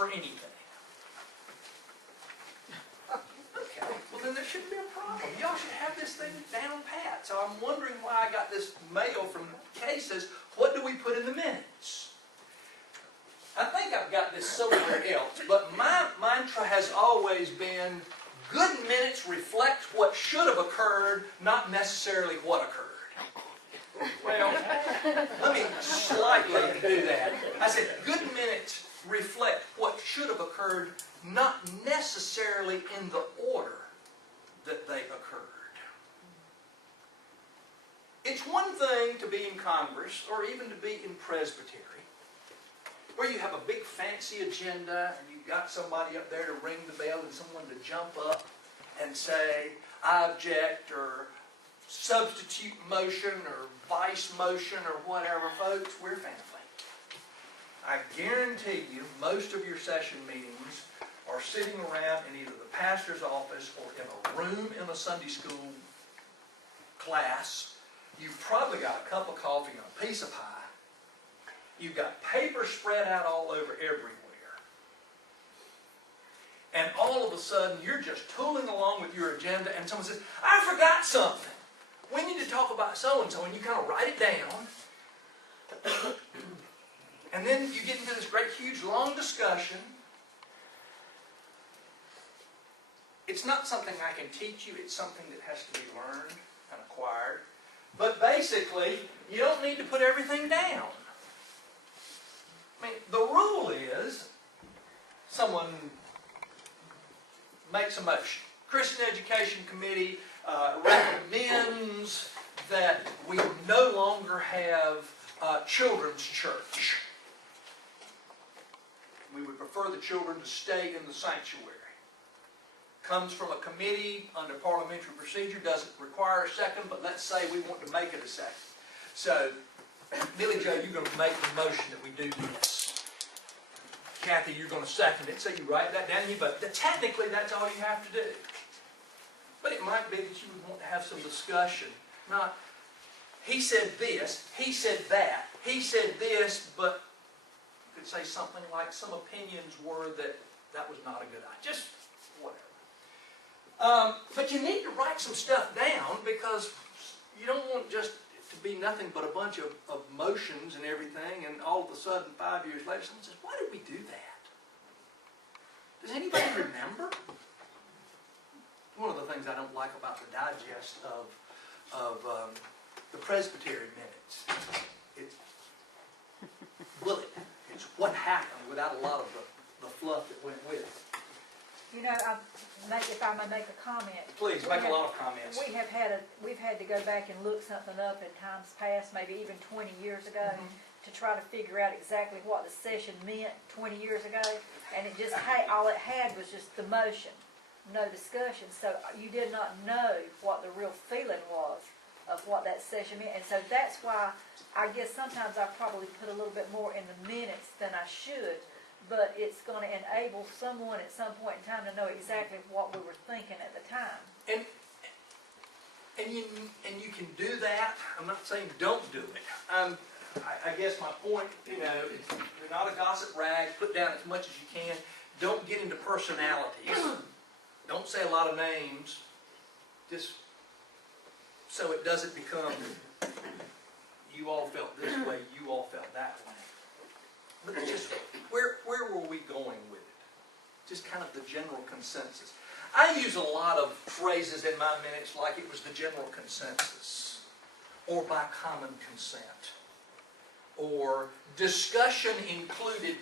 for anything. Okay, well then there shouldn't be a problem. Y'all should have this thing down pat. So I'm wondering why I got this mail from Kay says, what do we put in the minutes? I think I've got this somewhere else, but my mantra has always been, good minutes reflect what should have occurred, not necessarily what occurred. Well, let me slightly do that. I said, good minutes reflect what should have occurred, not necessarily in the order that they occurred. It's one thing to be in Congress, or even to be in Presbytery, where you have a big fancy agenda, and you've got somebody up there to ring the bell, and someone to jump up and say, I object, or substitute motion, or vice motion, or whatever. Folks, we're family. I guarantee you, most of your session meetings are sitting around in either the pastor's office or in a room in a Sunday school class. You've probably got a cup of coffee and a piece of pie. You've got paper spread out all over everywhere. And all of a sudden, you're just tooling along with your agenda, and someone says, I forgot something. We need to talk about so-and-so, and you kind of write it down. And then you get into this great, huge, long discussion. It's not something I can teach you. It's something that has to be learned and acquired. But basically, you don't need to put everything down. I mean, the rule is, someone makes a motion. Christian Education Committee recommends that we no longer have children's church. We would prefer the children to stay in the sanctuary. Comes from a committee under parliamentary procedure, doesn't require a second, but let's say we want to make it a second. So, Billy Joe, you're going to make the motion that we do this. Kathy, you're going to second it. So you write that down, but technically that's all you have to do. But it might be that you would want to have some discussion. Not, he said this, he said that, he said this, but you could say something like, some opinions were that that was not a good idea. Just whatever. But you need to write some stuff down, because you don't want just to be nothing but a bunch of motions and everything, and all of a sudden 5 years later someone says, why did we do that? Does anybody remember? One of the things I don't like about the digest of the Presbytery minutes. It's bullet. It's what happened without a lot of the fluff that went with it. You know, if I may make a comment. Please, make a lot of comments. We've had to go back and look something up in times past, maybe even 20 years ago, to try to figure out exactly what the session meant 20 years ago. And it just, all it had was just the motion, no discussion. So you did not know what the real feeling was of what that session meant. And so that's why I guess sometimes I probably put a little bit more in the minutes than I should. But it's going to enable someone at some point in time to know exactly what we were thinking at the time. And you can do that. I'm not saying don't do it. I guess my point, you're not a gossip rag. Put down as much as you can. Don't get into personalities. Don't say a lot of names. Just so it doesn't become, you all felt this way, you all felt that way. But it's just, where were we going with it? Just kind of the general consensus. I use a lot of phrases in my minutes like it was the general consensus, or by common consent, or discussion included ...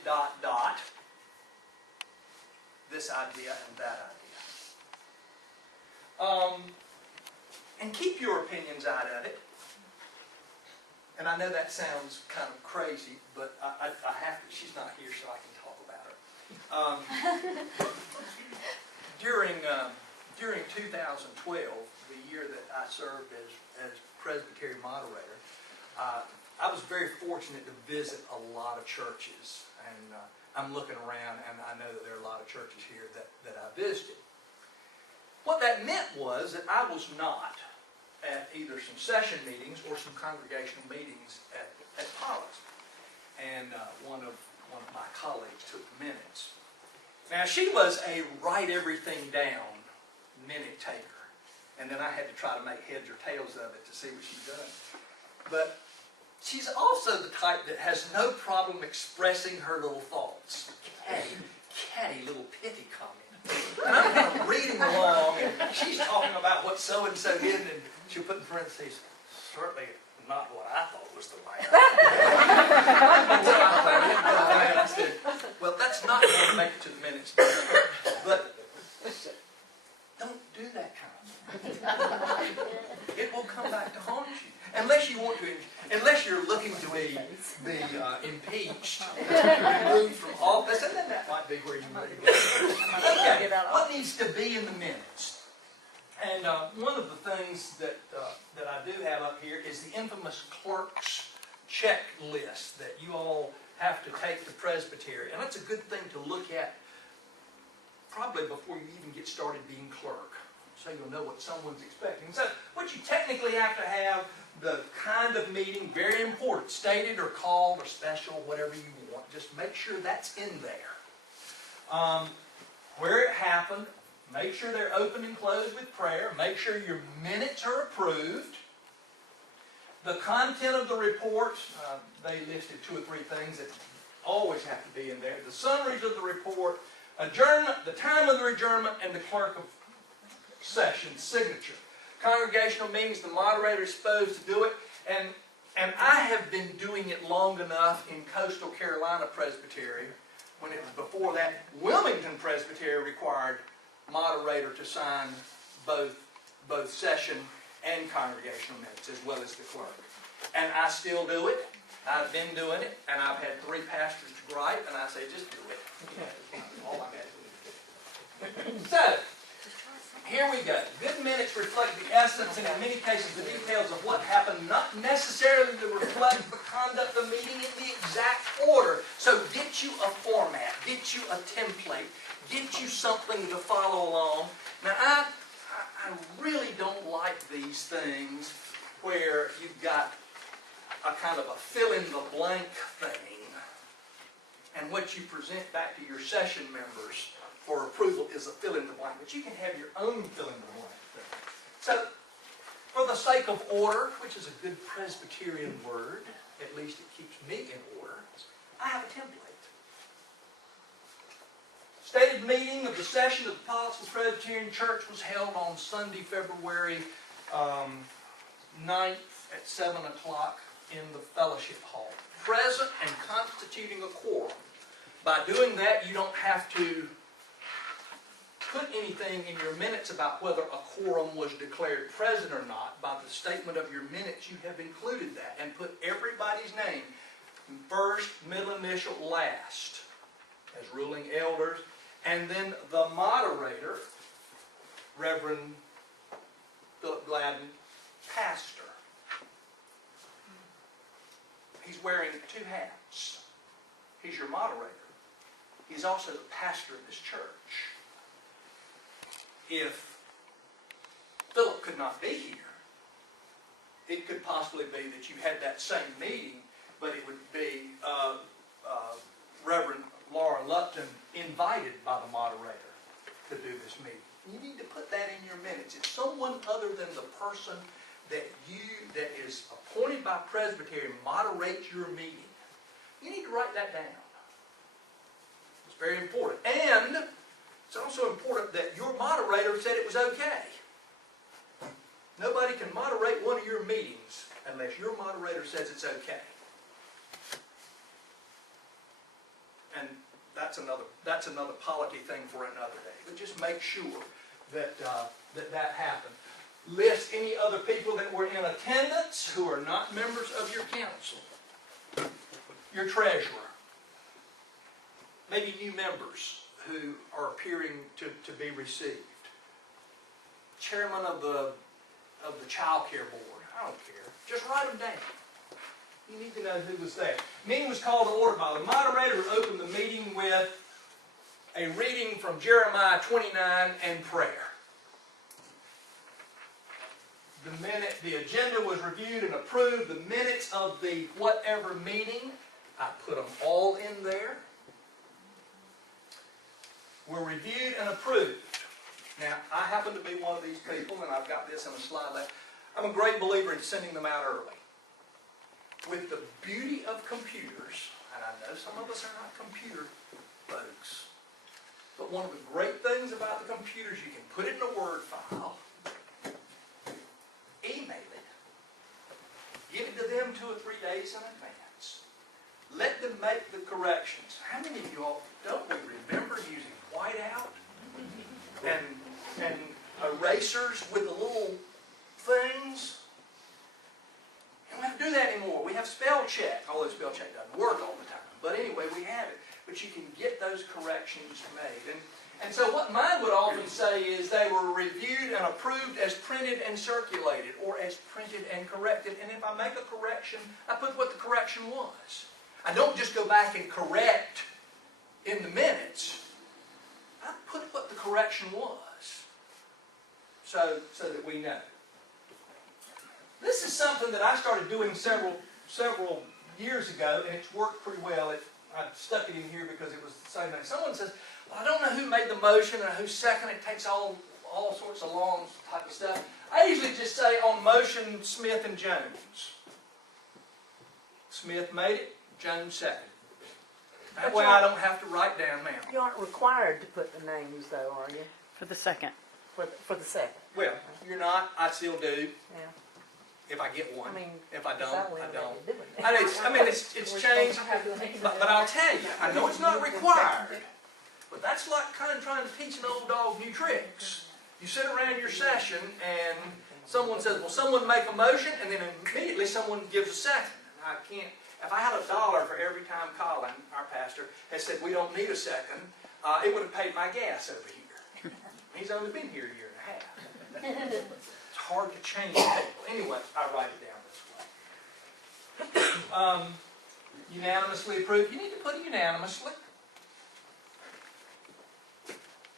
this idea and that idea. And keep your opinions out of it. And I know that sounds kind of crazy, but I have to. She's not here, so I can talk about her. During 2012, the year that I served as Presbytery moderator, I was very fortunate to visit a lot of churches. And I'm looking around, and I know that there are a lot of churches here that I visited. What that meant was that I was not at either some session meetings or some congregational meetings at Pollock's. And one of my colleagues took minutes. Now, she was a write everything down minute taker. And then I had to try to make heads or tails of it to see what she'd done. But she's also the type that has no problem expressing her little thoughts. Catty little pithy comment. And I'm kind of reading along, and she's talking about what so-and-so did, and she'll put in parentheses, certainly not what I thought was the way. I said, well, that's not going to make it to the minutes. But don't do that kind of thing. It will come back to haunt you. Unless you want to, unless you're looking to be impeached, removed from office, and then that might be where you want to go. Okay, what needs to be in the minutes? And one of the things that I do have up here is the infamous clerk's checklist that you all have to take to Presbytery. And that's a good thing to look at probably before you even get started being clerk, so you'll know what someone's expecting. So what you technically have to have, the kind of meeting, very important, stated or called or special, whatever you want. Just make sure that's in there. Where it happened, make sure they're open and closed with prayer. Make sure your minutes are approved. The content of the report, they listed 2 or 3 things that always have to be in there. The summaries of the report, adjournment, the time of the adjournment, and the clerk of session signature. Congregational meetings, the moderator is supposed to do it, and I have been doing it long enough in Coastal Carolina Presbytery. When it was before that, Wilmington Presbytery required moderator to sign both session and congregational minutes, as well as the clerk. And I still do it. I've been doing it, and I've had 3 pastors to gripe, and I say, just do it. All I'm asking. So, here we go. Good minutes reflect the essence and in many cases the details of what happened, not necessarily to reflect the conduct of the meeting in the exact order. So get you a format, get you a template, get you something to follow along. Now I really don't like these things where you've got a kind of a fill-in-the-blank thing, and what you present back to your session members for approval is a fill-in-the-blank, but you can have your own fill-in-the-blank thing. So, for the sake of order, which is a good Presbyterian word, at least it keeps me in order, I have a template. Stated meeting of the session of the Apostles Presbyterian Church was held on Sunday, February 9th at 7 o'clock in the fellowship hall. Present and constituting a quorum. By doing that, you don't have to put anything in your minutes about whether a quorum was declared present or not. By the statement of your minutes, you have included that and put everybody's name, first, middle initial, last, as ruling elders, and then the moderator, Reverend Philip Gladden, pastor. He's wearing 2 hats. He's your moderator. He's also the pastor of this church. If Philip could not be here, it could possibly be that you had that same meeting, but it would be Reverend Laura Lupton invited by the moderator to do this meeting. You need to put that in your minutes. If someone other than the person that is appointed by Presbytery moderates your meeting, you need to write that down. It's very important. And it's also important that your moderator said it was okay. Nobody can moderate one of your meetings unless your moderator says it's okay. And that's another polity thing for another day. But just make sure that that happened. List any other people that were in attendance who are not members of your council. Your treasurer. Maybe new members who are appearing to be received. Chairman of the child care board. I don't care. Just write them down. You need to know who was there. Meeting was called to order by the moderator, who opened the meeting with a reading from Jeremiah 29 and prayer. The agenda was reviewed and approved. The minutes of the whatever meeting, I put them all in there. were reviewed and approved. Now, I happen to be one of these people, and I've got this in a slide there. I'm a great believer in sending them out early. With the beauty of computers, and I know some of us are not computer folks, but one of the great things about the computers, you can put it in a Word file, email it, give it to them 2 or 3 days in advance, let them make the corrections. How many of you all don't we remember using whiteout and erasers with the little things? We don't have to do that anymore. We have spell check, although spell check doesn't work all the time. But anyway, we have it. But you can get those corrections made. And so what mine would often say is they were reviewed and approved as printed and circulated, or as printed and corrected. And if I make a correction, I put what the correction was. I don't just go back and correct in the minutes. I put what the correction was, so that we know. This is something that I started doing several years ago, and it's worked pretty well. I stuck it in here because it was the same thing. Someone says, well, I don't know who made the motion and who seconded it. It takes all sorts of long type of stuff. I usually just say on motion, Smith and Jones. Smith made it, Jones seconded. That way I don't have to write down now. You aren't required to put the names, though, are you? For the second. For the second. Well, you're not. I still do. Yeah. If I get one. I mean, if I don't, I don't. Doing It's changed. But I'll tell you, I know it's not required. But that's like kind of trying to teach an old dog new tricks. You sit around your session and someone says, well, someone make a motion, and then immediately someone gives a second. I can't. If I had $1 for every time Colin, our pastor, has said we don't need a second, it would have paid my gas over here. He's only been here a year and a half. It's hard to change people. Anyway, I write it down this way. Unanimously approved. You need to put unanimously.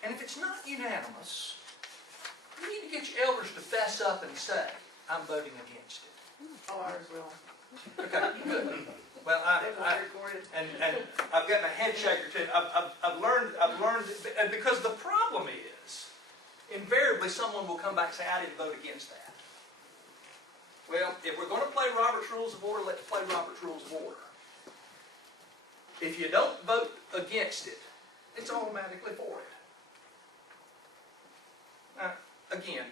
And if it's not unanimous, you need to get your elders to fess up and say, I'm voting against it. Oh, ours will. Okay, good. Well, and I've gotten a head shaker too. I've learned, and because the problem is, invariably someone will come back and say, I didn't vote against that. Well, if we're going to play Robert's Rules of Order, let's play Robert's Rules of Order. If you don't vote against it, it's automatically for it. Now, again,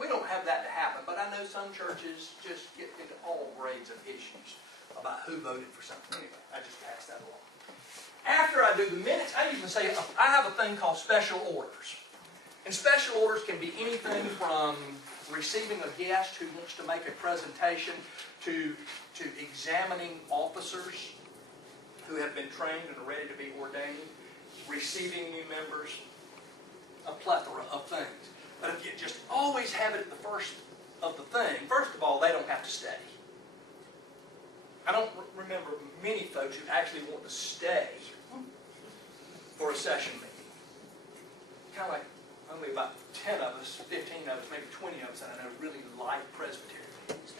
we don't have that to happen, but I know some churches just get into all grades of issues about who voted for something. Anyway, I just pass that along. After I do the minutes, I usually say, I have a thing called special orders. And special orders can be anything from receiving a guest who wants to make a presentation to examining officers who have been trained and are ready to be ordained, receiving new members, a plethora of things. But if you just always have it at the first of the thing, first of all, they don't have to stay. I don't remember many folks who actually want to stay for a session meeting. Kind of like only about 10 of us, 15 of us, maybe 20 of us that I know really like Presbyterian meetings.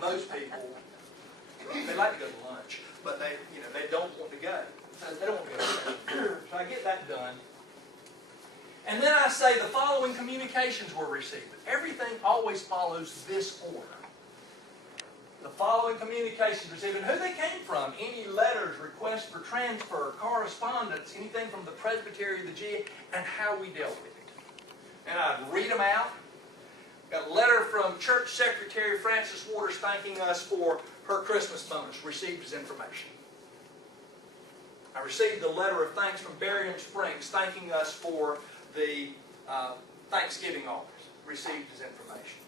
Most people, they like to go to lunch, but they don't want to go. They don't want to go. So I get that done. And then I say the following communications were received. Everything always follows this order. The following communications received, and who they came from, any letters, requests for transfer, correspondence, anything from the Presbytery, the GA, and how we dealt with it. And I'd read them out. Got a letter from Church Secretary Frances Waters thanking us for her Christmas bonus, received as information. I received a letter of thanks from Barium Springs thanking us for the Thanksgiving offers, received as information.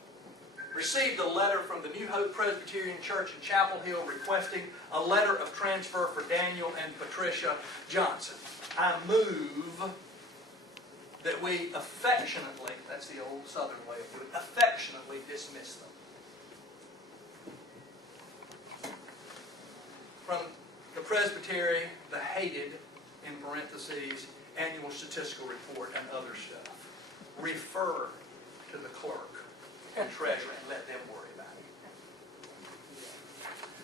Received a letter from the New Hope Presbyterian Church in Chapel Hill requesting a letter of transfer for Daniel and Patricia Johnson. I move that we affectionately, that's the old Southern way of doing it, affectionately dismiss them. From the Presbytery, the hated, in parentheses, annual statistical report and other stuff. Refer to the clerk and treasurer and let them worry about it.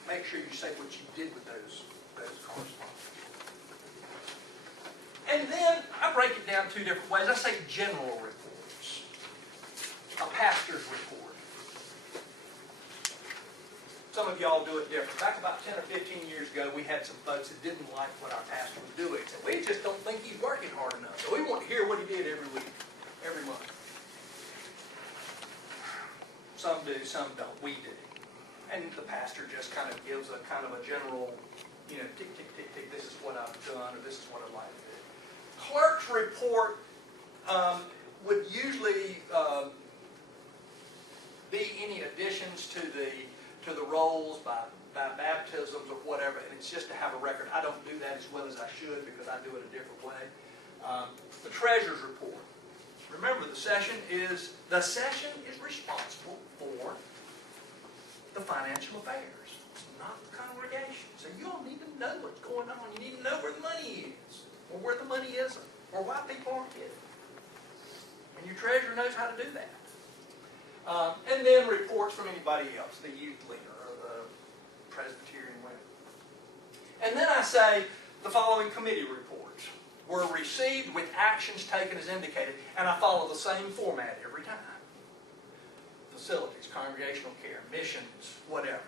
Make sure you say what you did with those correspondence. And then break it down two different ways. I say general reports. A pastor's report. Some of y'all do it different. Back about 10 or 15 years ago, we had some folks that didn't like what our pastor was doing. So we just don't think he's working hard enough. So we want to hear what he did every week, every month. Some do, some don't. We do. And the pastor just kind of gives a general, tick, tick, tick, tick, this is what I've done, or this is what I'd like to do. Clerk's report would usually be any additions to the rolls by baptisms or whatever, and it's just to have a record. I don't do that as well as I should because I do it a different way. The treasurer's report. Remember, the session is responsible for the financial affairs, not the congregation. So you all need to know what's going on. You need to know where the money is, or where the money isn't, or why people aren't getting it. And your treasurer knows how to do that. And then reports from anybody else, the youth leader or the Presbyterian women. And then I say the following committee reports were received with actions taken as indicated, and I follow the same format every time. Facilities, congregational care, missions, whatever.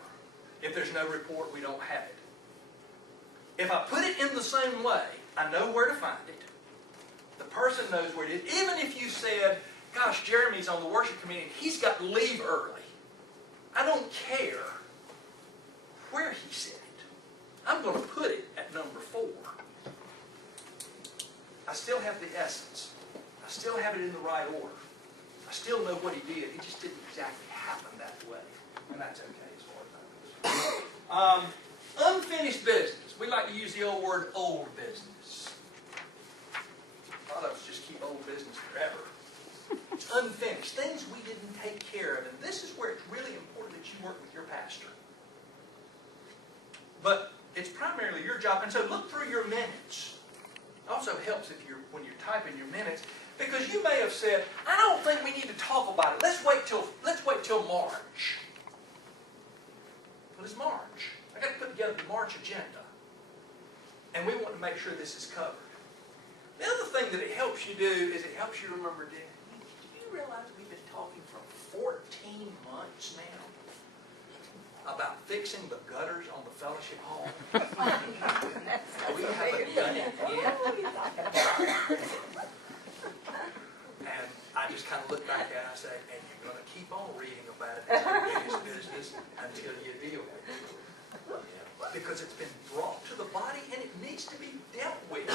If there's no report, we don't have it. If I put it in the same way, I know where to find it. The person knows where it is. Even if you said, gosh, Jeremy's on the worship committee and he's got to leave early. I don't care where he said it. I'm going to put it at number 4. I still have the essence. I still have it in the right order. I still know what he did. It just didn't exactly happen that way. And that's okay as far as I'm concerned. Unfinished business. We like to use the old word old business. A lot of us just keep old business forever. It's unfinished. Things we didn't take care of. And this is where it's really important that you work with your pastor. But it's primarily your job. And so look through your minutes. It also helps if when you're typing your minutes, because you may have said, I don't think we need to talk about it. Let's wait till March. Well, it's March. I got to put together the March agenda. And we want to make sure this is covered. The other thing that it helps you do is it helps you remember, do you realize we've been talking for 14 months now about fixing the gutters on the fellowship hall? We haven't done it yet. And I just kind of look back at it and I say, and you're going to keep on reading about it in this business until you deal with it. Because it's been brought to the body and it needs to be dealt with.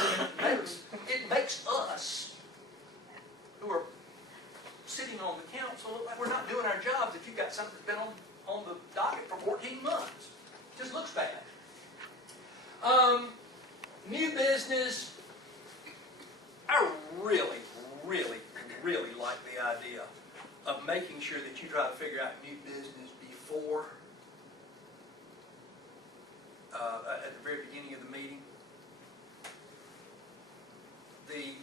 It makes us, who are sitting on the council, look like we're not doing our jobs if you've got something that's been on the docket for 14 months. It just looks bad. New business. I really, really, really like the idea of making sure that you try to figure out new business before at the very beginning of the meeting.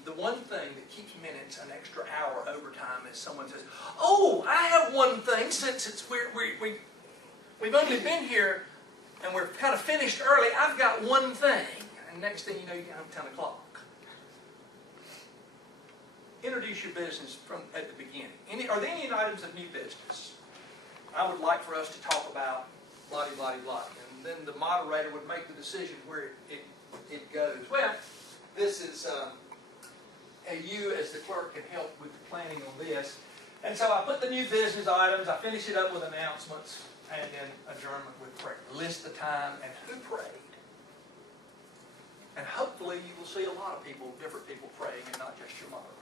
The one thing that keeps minutes an extra hour overtime is someone says, "Oh, I have one thing since we've only been here and we're kind of finished early. I've got one thing." And next thing you know, you get home at 10 o'clock. Introduce your business at the beginning. Are there any items of new business? I would like for us to talk about blah, blah, blah. And then the moderator would make the decision where it goes. Well, this is, you as the clerk can help with the planning on this. And so I put the new business items, I finish it up with announcements, and then adjournment with prayer. List the time and who prayed. And hopefully you will see a lot of people, different people praying and not just your moderator.